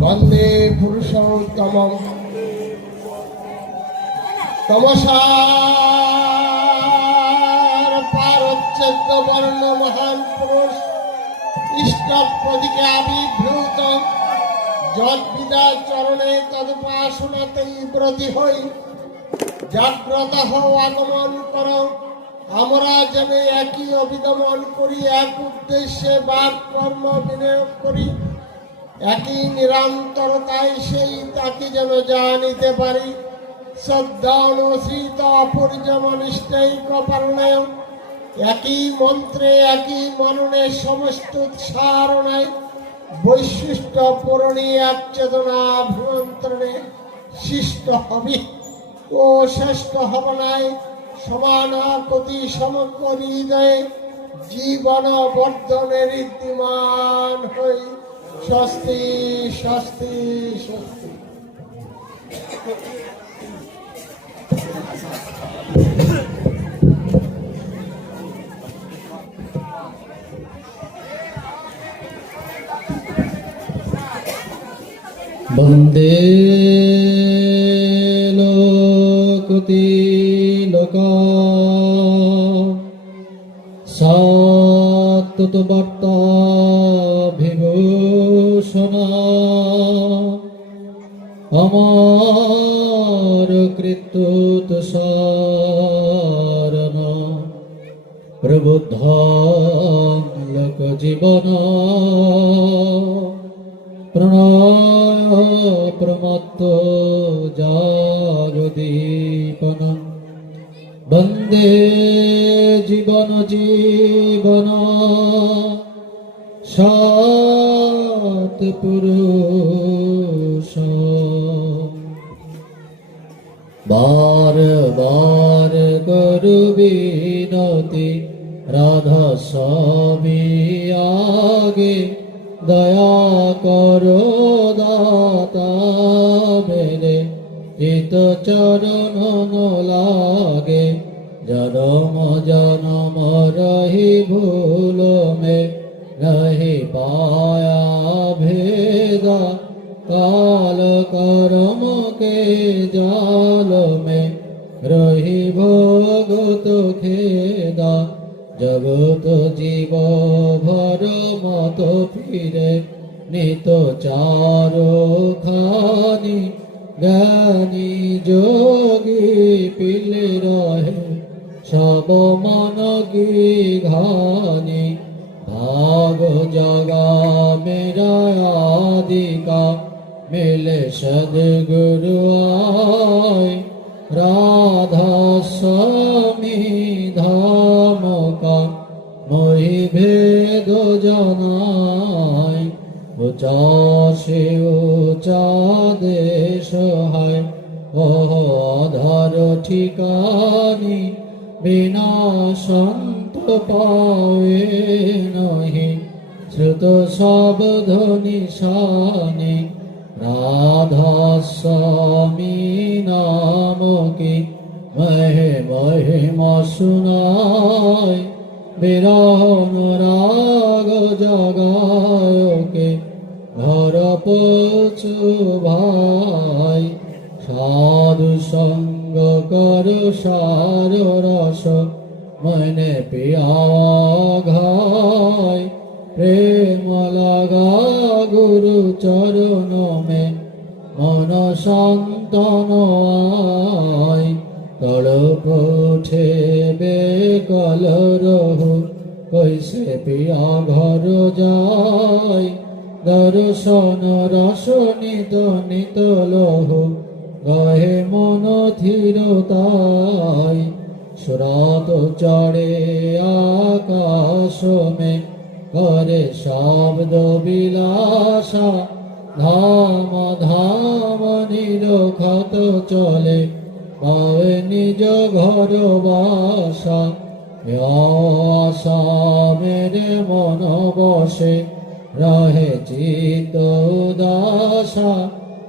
বন্দে পুরুষোত্তম তমসার পারচ্ছেদ্য বর্ণ মহান পুরুষ ইষ্ট প্রতীকে আবির্ভূত। যদ্বিদা চরণে তদুপাসনাতেই ব্রতী হই। জাগ্রত হও আগমন করো। আমরা যেন একই অভিগমন করি, এক উদ্দেশ্যে বাদ কর্ম বিনিয়োগ করি, একই নিরন্তরতায় সেই তাকে যেন জানিতে পারি। শ্রদ্ধা অনুসৃত অপরিজমনিষ্ঠই কপালনায়, একই মন্ত্রে, একই মননে সমস্ত সারণায় বৈশিষ্ট্য পূরণী, এক চেতনা অভিমন্ত্রণে শিষ্ট হবি ও শ্রেষ্ঠ হবনায় সমানাকতি সমকরি হৃদয়ে জীবন বর্ধনের ঋদ্ধিমান হই। স্বস্তি স্বস্তি স্বস্তি। বন্দে লোকতী। তৎবার্তাভিভূষণা আমার কৃত্যুত সারণ প্রবুদ্ধ লোক জীবন। প্রণয় প্রমত্ত জাগদীপনা বন্দে জীবন জীবন, সৎ পুরুষ। বার বার করু বিনতি, রাধা স্বামী, আগে দয়া করো দাতা। চরণ লাগে। জনম জনম রহি ভুল মে, রহি পায়া ভেদা। কাল করম কে জাল মে, রহি ভোগ তো খেদ। জগ তো জীব ভর মত ফিরে, নিত চার খানি জ্ঞানী যোগী পিলে রহে, সব মনগি ঘানি। ভাগ জগা মেরা আদিকা, মিলে সদগুরু রাধা স্বামী ধামকা মহি ভেদ জনায় উচাশে উচা ঠিকানি বিনা সন্ত পাওয়ে নহি। শ্রুত শব্দ নিশানি রাধা স্বামী নাম কি মহে মহিমা শুনায় বিরহ রাগ জগায়কে ঘর পচু ভাই সাধু সঙ্গ কর সার রস, মনে পিয়া ঘায় প্রেম লাগা গুরু চরণ মে, মন শান্তন আয় তড়প উঠে বেকল রহু কৈসে পিয়া ঘর যায় দর্শন রস নিত নিত লহ গহে মন থিরতাই সুরাত চড়ে আকাশ মে করে শব্দ বিলাসা, ধাম ধাম নিরখত চলে পাবে নিজ ঘর বাসা আশা মেরে মন বসে, রহে চিত দাসা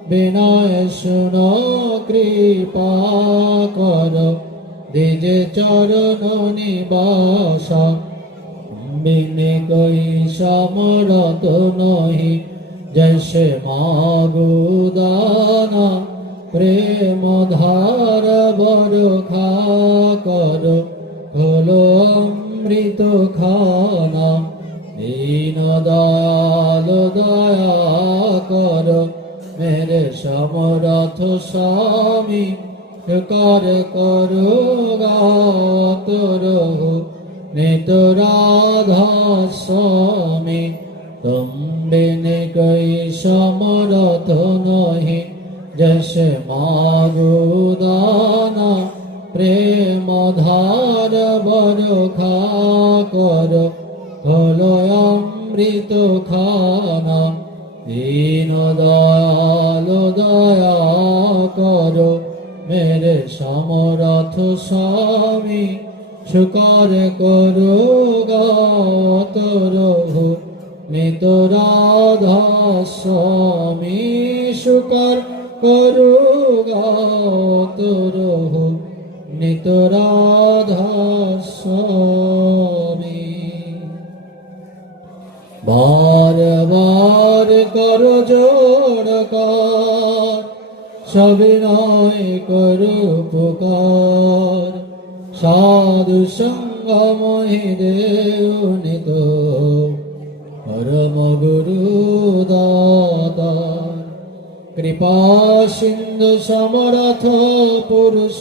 বিনয় শুন কৃপা কর। দিজে চরণ নিবাসা। বিনে কই সমরত নহি জৈসে মাগুদানা প্রেম ধার বরখা কর, হলো অমৃত খানা। দীন দয়াল দয়া কর। মেরে সমরথ স্বামী কর করো গাতর নিত রাধা স্বামী। তুমি কই সমরথ নহি, যশ মাগুদানা প্রেম ধার বরখা কর হলো অমৃত খানা। দীন দয়াল দয়া কর মেরে সমরথ স্বামী শুকর করো গাতর নিত রাধা স্বামী শুকর করো গাতর নিত রাধা স্বামী বার বার কর জোড় কর সবিনয় করু পুকার সাধু সঙ্গ মহিদেব নিত, পরম গুরু দাতা। কৃপা সিন্ধু সমরথ পুরুষ,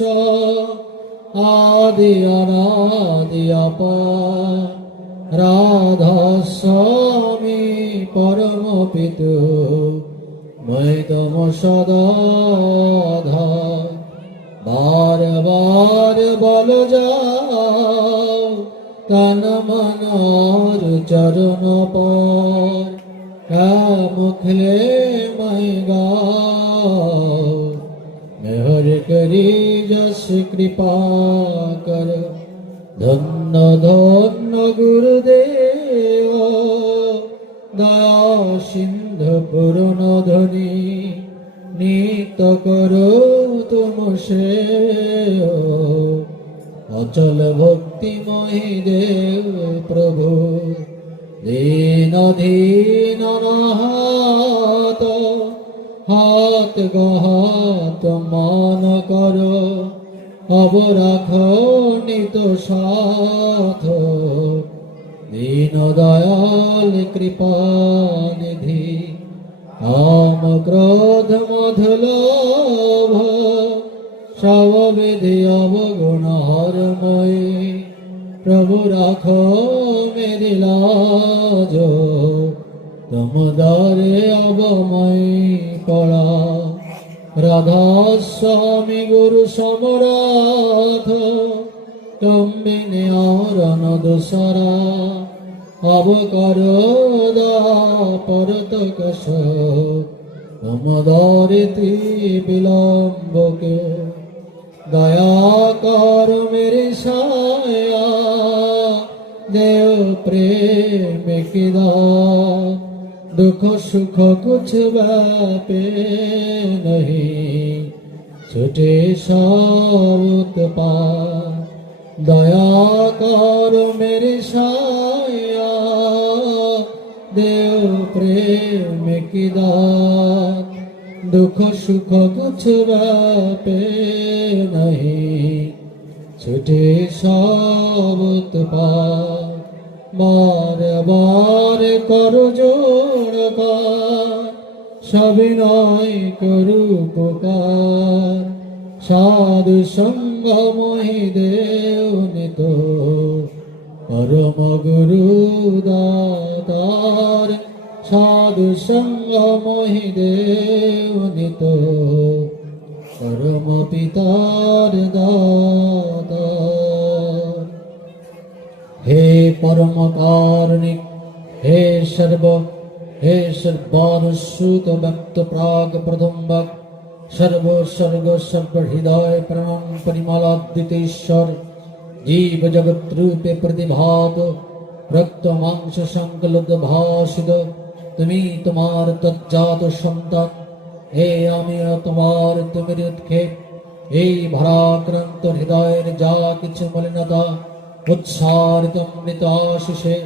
আদি অনাদি অপার। রাধা স্বামী পরম পিতু মৈতম সদা বার বার বল যাও, তন মনোর চরণ পর মুখলে মই গাও। মেহর করি যশ কৃপা কর। ধন্য ধন্য গুরুদেব দয়া সিন্ধু পূর্ণ ধ্বনি, নিত করো তুম অচল ভক্তিময়ী দেব প্রভু, দীন ধীন হাত হাত গহাত মান কর। অবরাখ নিত সাথ দীন দয়াল কৃপা নিধি। কাম ক্রোধ মধ লোভ। সব বিধি অবগুণ হরময়। প্রভু রাখো মেরি লাজ। তুম দারে অবময় পড়া। রাধাস্বামী গুরু সমরাধ তম্বিনী অরণ দোসরা, অবকর পরতক নমদারিতি বিলম্বকে দয়া কর মেরে সায়া দেব প্রেম কি দা दुख सुख कुछ व्यापे नहीं छुटे सावत पा दया कर मेरे साया देव प्रेम की दात दुख सुख कुछ व्यापे नहीं ছুটে সবত পা বার বার কর জোড় সবিনয় করু পুকার সাধু সঙ্গ মহি দেও নিত। পরম গুরু দাতার সাধু সঙ্গ মহি দেও নিত। পরম পিতার দাদার হে পরম কারণিক হে সর্ব, হে সর্বানুসূত ব্যক্ত প্রাগ প্রথম বক সর্ব স্বর্গ সর্ব হৃদয় প্রণাম পরিমলাদ্বিতেশ্বর জীব জগৎ রূপে প্রতিভাত, রক্ত মাংস সংকলিত ভাসিত, তুমি তোমার তজ্জাত সন্তান, হে আমিও তোমার তুমির উৎক্ষেপ এই ভারাক্রান্ত হৃদয়ের যা কিছু মলিনতা উৎসারিত মৃত আশিসে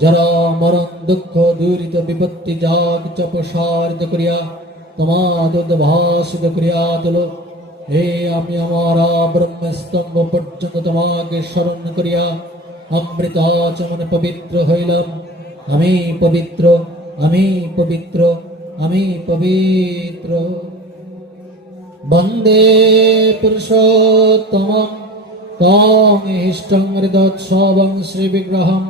যারা মরণ, দুঃখ, দূরিত, বিপত্তি, যাগ চ প্রসারিত করিয়া তোমাদ উদ্ভাসিত করিয়া তোল। হে আমি আমার ব্রহ্মস্তম্ভ পর্যন্ত তোমাকে স্মরণ করিয়া অমৃত পবিত্র হইলাম। আমি পবিত্র আমি পবিত্র আমি পবিত্র। বন্দে পুরুষোত্তমম। তং ইষ্টং হৃদোৎসবং শ্রীবিগ্রহম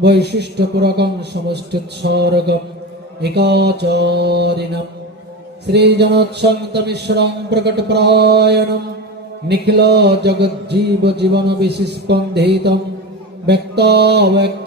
বৈশিষ্ট্যপুরকং সমষ্টিৎসর্গম একাচারিণম। শ্রীজনোৎসং তমিশ্রং প্রকটপ্রায়ণম নিখিল জগজ্জীব জীবন বিশিস্পন্দিতম ব্যক্তাব্যক্ত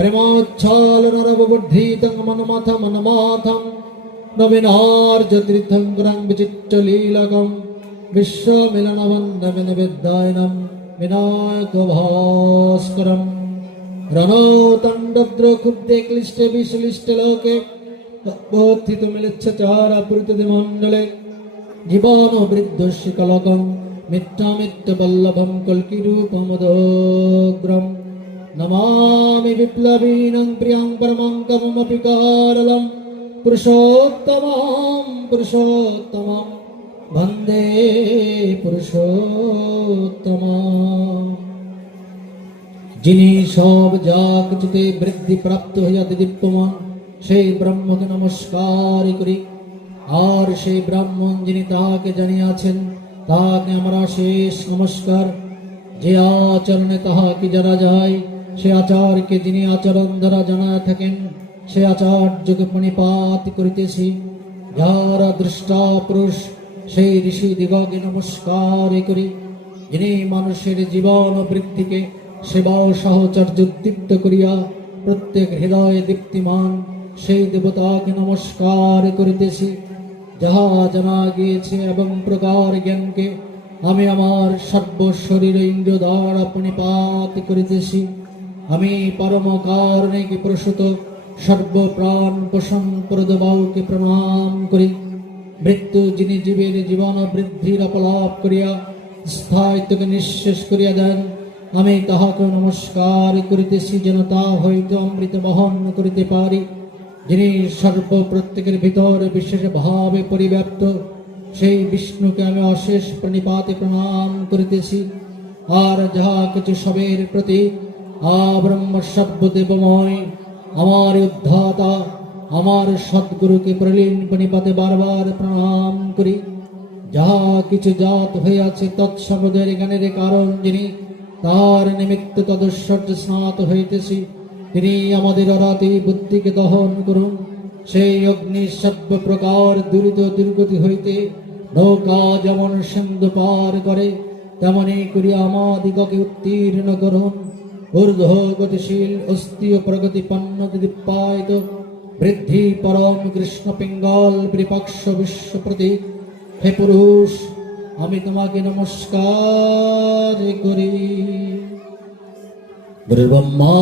জগদর্শমন্নথামম প্রেমোচ্ছালনরবুদ্ধীতং মনমথ মনমাথম নবীনার্যতীর্থং গুরং বিচিত্রলীলকম বিশ্বমিলনবন্দমিন বিদ্যায়নম বিনায়ক ভাস্করম রণৌতণ্ডদ্র ক্ষুব্ধে ক্লিষ্টে বিশলিষ্টে লোকে বোধিত মিলিচ্ছচার প্রতিদি মণ্ডলে। জীবন বৃদ্ধ শিকলকম মিথ্যামিত্য বল্লভম কল্কিরূপমদোগ্রম। নমামি বিপ্লবীনং প্রিয়ং পরমং কমমপি কারলম পুরুষোত্তমম পুরুষোত্তমম বন্দে পুরুষোত্তমম যিনি সব যা কিছুতে বৃদ্ধি প্রাপ্ত হইয়া দীপ্যমান সেই ব্রহ্মকে নমস্কার করি আর সেই ব্রাহ্মণ যিনি তাহাকে জানিয়াছেন তাহাকে আমরা শেষ নমস্কার যে আচরণে তাহাকে জানা যায় সে আচারকে যিনি আচরণ দ্বারা জানা থাকেন, সে আচার্যকে প্রণিপাত করিতেছি। যারা দৃষ্টা পুরুষ, সেই ঋষি দিগকে নমস্কার করি। যিনি মানুষের জীবন বৃদ্ধিকে সেবা ও সাহচর্য উদ্দীপ্ত করিয়া প্রত্যেক হৃদয় দীপ্তিমান, সেই দেবতাকে নমস্কার করিতেছি। যাহা জানা গিয়েছে এবং প্রকার জ্ঞানকে আমি আমার সর্ব শরীর ইন্দ্র দ্বারা প্রণিপাত করিতেছি। আমি পরম কারণে প্রসূত সর্বপ্রাণ পোষণ প্রদবাউকে প্রণাম করি। মৃত্যু যিনি জীবের জীবন বৃদ্ধির অপলাপ করিয়া স্থায়িত্বকে নিঃশেষ করিয়া দেন, আমি তাহাকে নমস্কার করিতেছি যেন তা হইতে অমৃত বহন করিতে পারি, যিনি সর্ব প্রত্যেকের ভিতর বিশেষ ভাবে পরিব্যাপ্ত, সেই বিষ্ণুকে আমি অশেষ প্রণিপাতে প্রণাম করিতেছি। আর যাহা কিছু সবের প্রতি আব্রহ্ম সর্বদেবময় আমার উদ্ধাতা, আমার সদ্গুরুকে প্রলীন প্রণিপাতে বারবার প্রণাম করি। যাহা কিছু জাত হয়ে হইয়াছে তৎসবদের জ্ঞানের কারণ যিনি, তার নিমিত্ত তদশ্বর্য স্নাত হইতেছি। তিনি আমাদের অরাতি বুদ্ধিকে দহন করুন। সেই অগ্নি সর্ব প্রকার দুরিত দুর্গতি হইতে নৌকা যেমন সিন্ধু পার করে, তেমনি করিয়া আমাদিগকে উত্তীর্ণ করুন। ঊর্ধ্ব গতিশীল প্রগতি পন্ন দীপায়িত বৃদ্ধি পরম কৃষ্ণ পিঙ্গল বিপক্ষ বিশ্ব প্রতি হে পুরুষ আমি তোমাকে নমস্কার করি গুরুর্ব্রহ্মা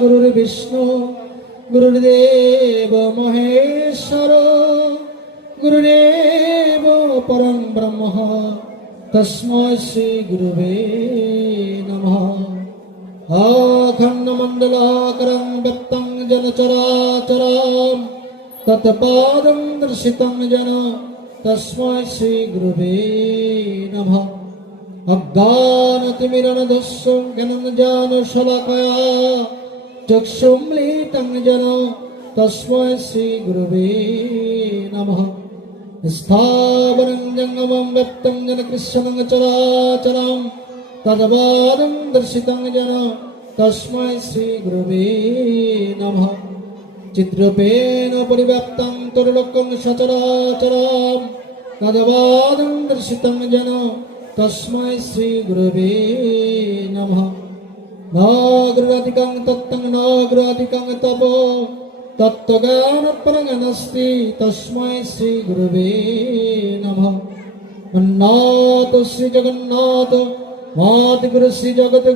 গুরুর্বিষ্ণু গুরুর্দেব মহেশ্বর গুরুদেব পরম ব্রহ্ম তস্মৈ শ্রী গুরুবে নমঃ আখণ্ডমণ্ডলাকরং ব্যক্তং জন চরাচরাম তৎপাদং দর্শিতং জন তস্মৈ শ্রী গুরুবে নমঃ অজ্ঞানতিমিরণধস্য জ্ঞানজান শলাকয়া চক্ষুম্লিতং যেন তস্মৈ শ্রী গুরুবে নমঃ স্থাবরং জঙ্গমং ব্যক্তং যেন কৃষ্ণং চরাচরং তদবাদং দর্শিতং যেন তস্মৈ শ্রী গুরুবে নমঃ চিত্রপেন পরিব্যাপ্তং তরলোকং সচরাচরম তদবাদং দর্শিতং যেন তস্মৈ শ্রী গুরুবে নমঃ নাগ্রাধিকং তত্তং নাগ্রাধিকং তপ তত্ত্বজ্ঞানপরং নাস্তি তস্মৈ শ্রী গুরুবে নমঃ অন্নাথ শ্রী জগন্নাথ মাত গুরু শ্রী জগৎ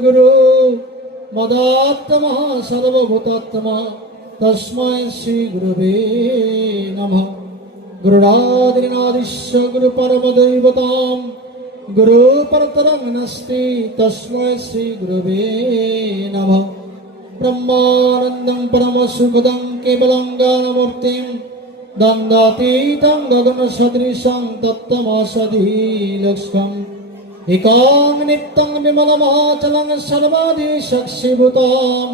মদাত্মা সর্বভূতাত্মা তস্মৈ শ্রী গুরুবে নমঃ গুরুরাদিনাদিশ্য গুরু পরমদৈবতাম গুরু পরতরং নস্তি তস্মৈ শ্রী গুরুবে নমঃ ব্রহ্মানন্দং পরমসুখদং কেবলঙ্গানমূর্তিম দণ্ডতীতং গগনসদৃশং তত্ত্বমসধি লক্ষ্যম একাং নিত্যং বিমলমহাচলং সর্বাধি সক্ষীভূতম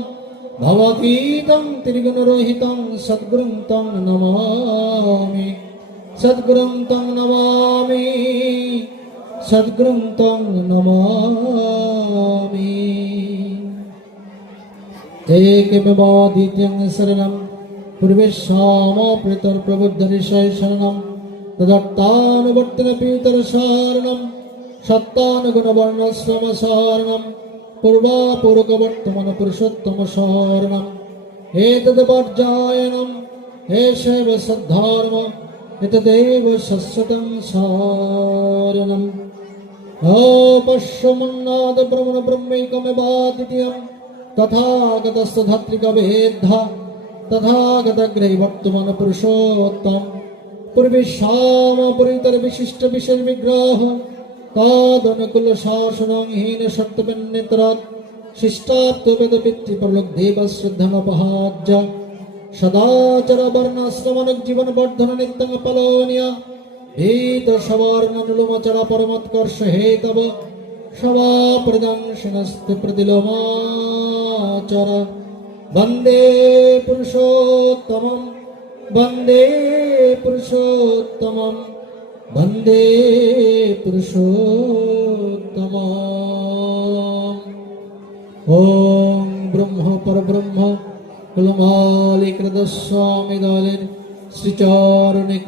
ভবতীতং ত্রিগুণরহিতং সদ্গুরুং নমামি সদ্গুরুং নমামি নমামি তে শরণম शरणं तदत्तानुवर्तनपीतरसारणं सत्तानुगुणवर्णश्रमसारणं पूर्वापूर्वकवर्तमनपुरुषोत्तमसारणम् एतद्वर्जायनम् एषैव सद्धर्म एतदेव शश्वतं सारणम् अपश्यमुन्नाद ब्रह्मण ब्रह्मैकमेवादित्यम् তথাগতাগ্রে বর্তমান পুরুষোত্তম। পূর্বেশ্যামপরিতর বিশিষ্ট বিশেষ বিগ্রহ। তদনুকূল শাসনহীন সত্যপেন্নিতরত শ্রদ্ধা মহাজ্য সদাচার বর্ণ শ্রমণ জীবন বর্ধন নিত্যং পালনীয়। ভীত সবর্ণনুলুমচর পরমৎকর্ষ হে তব। সবা প্রদংশনস্তি প্রতিলোমাচর। বন্দে পুরুষোত্তমম বন্দে পুরুষোত্তমম বন্দে পুরুষোত্তম ওম ব্রহ্ম পরব্রহ্ম কুলমালিকৃতস্বামী দলের শ্রীচরণে